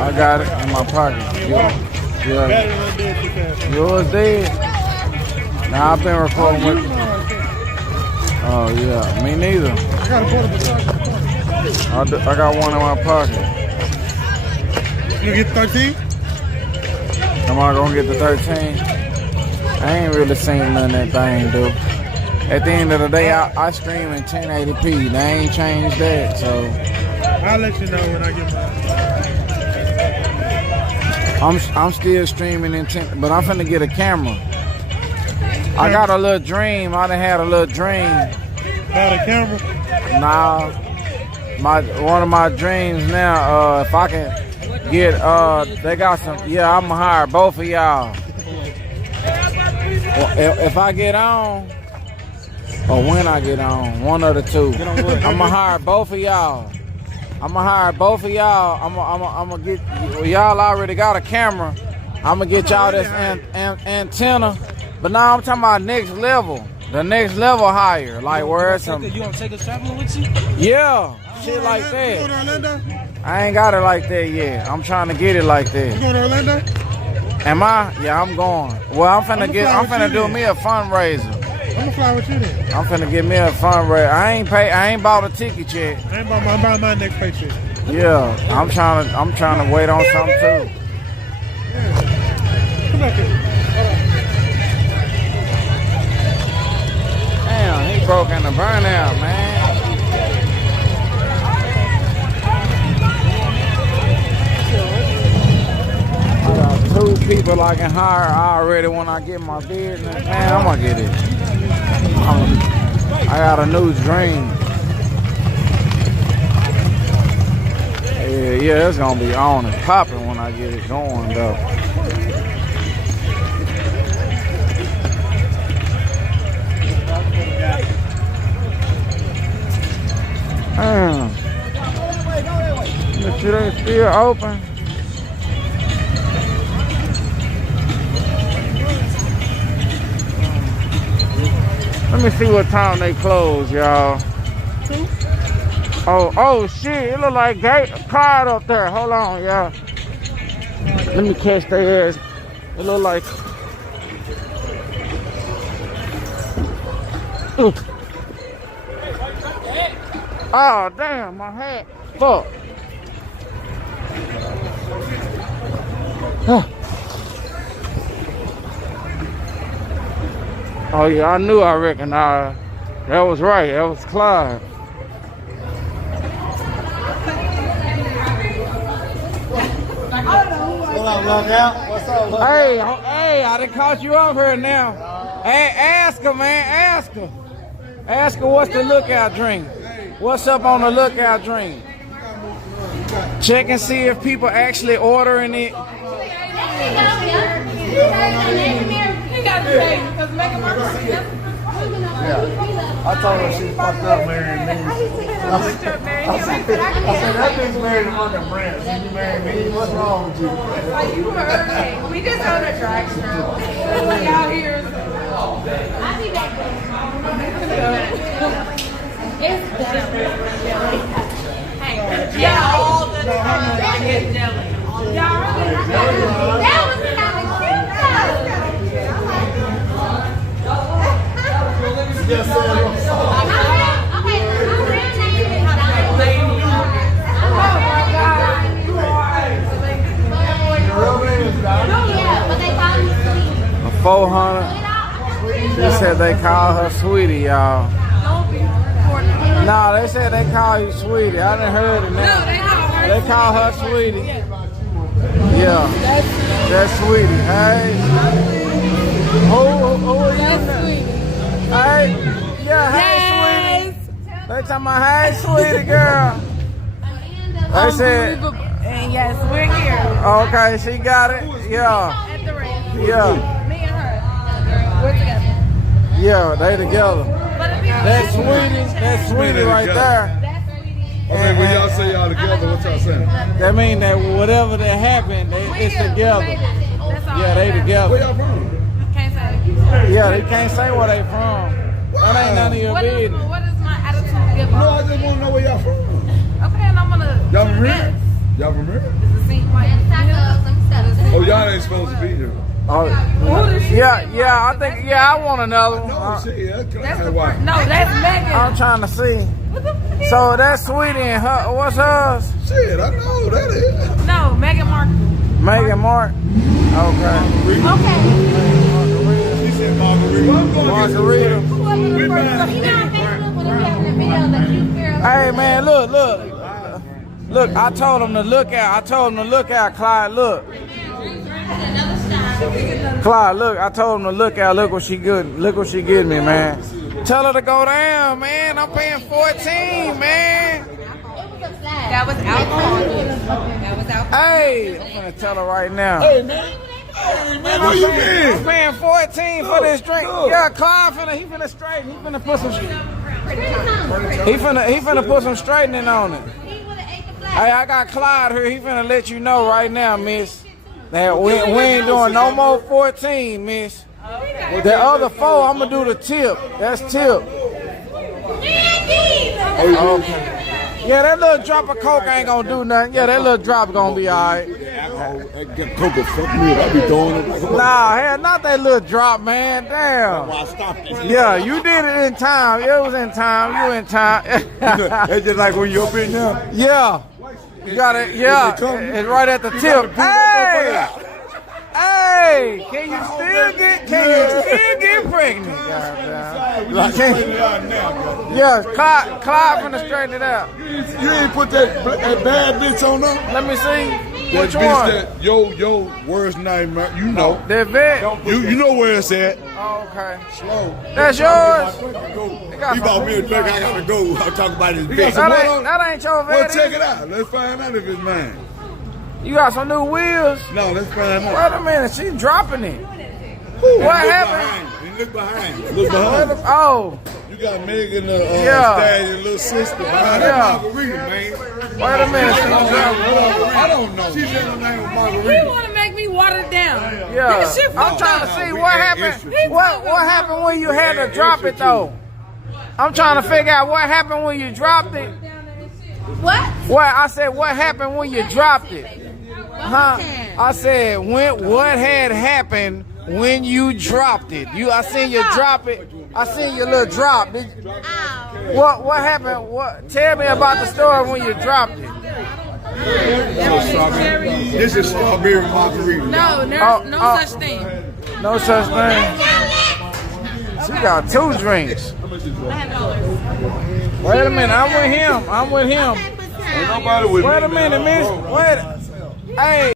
I got it in my pocket. Yeah. Yours dead. Now I've been recording with. Oh yeah, me neither. I got one in my pocket. You get 13? Am I gonna get the 13? I ain't really seen none of that thing, dude. At the end of the day, I stream in 1080p. They ain't changed that, so. I'll let you know when I get mine. I'm still streaming in 10, but I'm finna get a camera. I got a little dream. I done had a little dream. Got a camera? Nah, one of my dreams now. If I can get, they got some. Yeah, I'ma hire both of y'all. If I get on, or when I get on, one of the two. I'ma hire both of y'all. I'ma hire both of y'all. I'ma get y'all already got a camera. I'ma get y'all this antenna. But now I'm talking about next level. The next level higher. Like where it's some. You gonna take us traveling with you? Yeah, shit like that. You going to Orlando? I ain't got it like that yet. I'm trying to get it like that. You going to Orlando? Am I? Yeah, I'm going. Well, I'm finna do me a fundraiser. I'm gonna fly with you then. I'm finna get me a fundraiser. I ain't bought a ticket yet. I'm buying my next paycheck. Yeah, I'm trying to wait on something too. Yeah. Come back here. Damn, he broke in the burnout, man. I got 2 people I can hire already when I get my business. Man, I'm gonna get it. I got a new dream. Yeah, it's gonna be on and popping when I get it going though. The shit ain't still open. Let me see what time they close, y'all. Oh shit, it look like car up there. Hold on, y'all. Let me catch their ass. It look like. Oh damn, my hat. Fuck. Oh yeah, I knew I recognized. That was right, that was Clyde. What up, Lockout? What's up, Lockout? Hey, I done caught you up here now. Hey, ask her, man, ask her. Ask her what's the lookout drink. What's up on the lookout drink? Check and see if people actually ordering it. Yeah. I told her she fucked up marrying me. I said, that bitch married under brands. You married me? What's wrong with you? Like you heard me. We just own a dragster. We out here. I'll be back. It's jelly. Hey, yeah, all the time I get jelly. Y'all really? That was kind of cute though. Yes, sir. A 400. They said they call her sweetie, y'all. No, they said they call you sweetie. I done heard it now. They call her sweetie. Yeah, that's sweetie. Hey, who are you? Hey, yeah, hey, sweetie. They talking about, hey, sweetie girl. They said, and yes, we're here. okay, she got it. Yeah. At the race. Yeah. Me and her. We're together. Yeah, they together. That's sweetie right there. That's sweetie. Okay, when y'all say y'all together, what y'all saying? That mean that whatever that happened, it's together. Yeah, they together. Where y'all from? Can't say. Yeah, they can't say where they from. That ain't none of your business. What is my attitude give No, I off? just want to know where y'all from. Okay, and I'm gonna. Y'all from here? guess. Y'all from here? Does it seem like ain't supposed to be here. Oh, yeah, I think, I want another one. No, shit, that's That's the why. first. No, that's Megan. I'm trying to see. So that's Sweetie and her, what's hers? Shit, I know that is. No, Megan Mark. Megan Mark. Okay. Okay. She said margarita. Margarita. Hey man, look. Look, I told him to look out. Clyde, look. Clyde, look, I told him to look out. Look what she good. Look what she getting me, man. Tell her to go down, man. I'm paying 14, man. That was alcohol. That was alcohol. Hey, I'm gonna tell her right now. Hey, man. Hey, man, where you been? I'm paying 14 for this drink. Yeah, Clyde he finna straighten. He finna put some. He finna put some straightening on it. Hey, I got Clyde here. He finna let you know right now, miss. That we ain't doing no more 14, miss. The other 4, I'm gonna do the tip. That's tip. Okay. Yeah, that little drop of Coke ain't gonna do nothing. Yeah, that little drop gonna be alright. Coke will fuck me up. I be throwing it. Nah, hell, not that little drop, man. Damn. I stopped it. Yeah, you did it in time. It was in time. You in time. That's just like when you're up in there. Yeah. You got it. Yeah. It's right at the tip. Hey! Hey! Can you still get pregnant? Yeah, Clyde finna straighten it out. You ain't put that bad bitch on her? Let me see. That Which bitch one? that your worst nightmare, you know. That vet? You know where it's at. Oh, okay. Slow. That's yours? He bought me a drink, I gotta go. I'm talking about his bitch. That ain't your vet. Well, check it out. Let's find out if it's mine. You got some new wheels? No, let's find out. Wait a minute, she's dropping it. What happened? Look behind. Look behind. Oh. You got Megan, Stallion, little sister behind that margarita, man. Wait a minute. I don't know. She's in the name of Margarita. You want to make me water it down? Yeah. I'm trying to see what happened. What happened when you had to drop it though? I'm trying to figure out what happened when you dropped it. What? I said what happened when you dropped it? Huh? I said what had happened when you dropped it? I seen you drop it. I seen your little drop. What happened? Tell me about the story when you dropped it. This is strawberry margarita. No, there's no such thing. No such thing. She got 2 drinks. Wait a minute, I'm with him. Ain't nobody with me. Wait a minute, miss. Wait. Hey.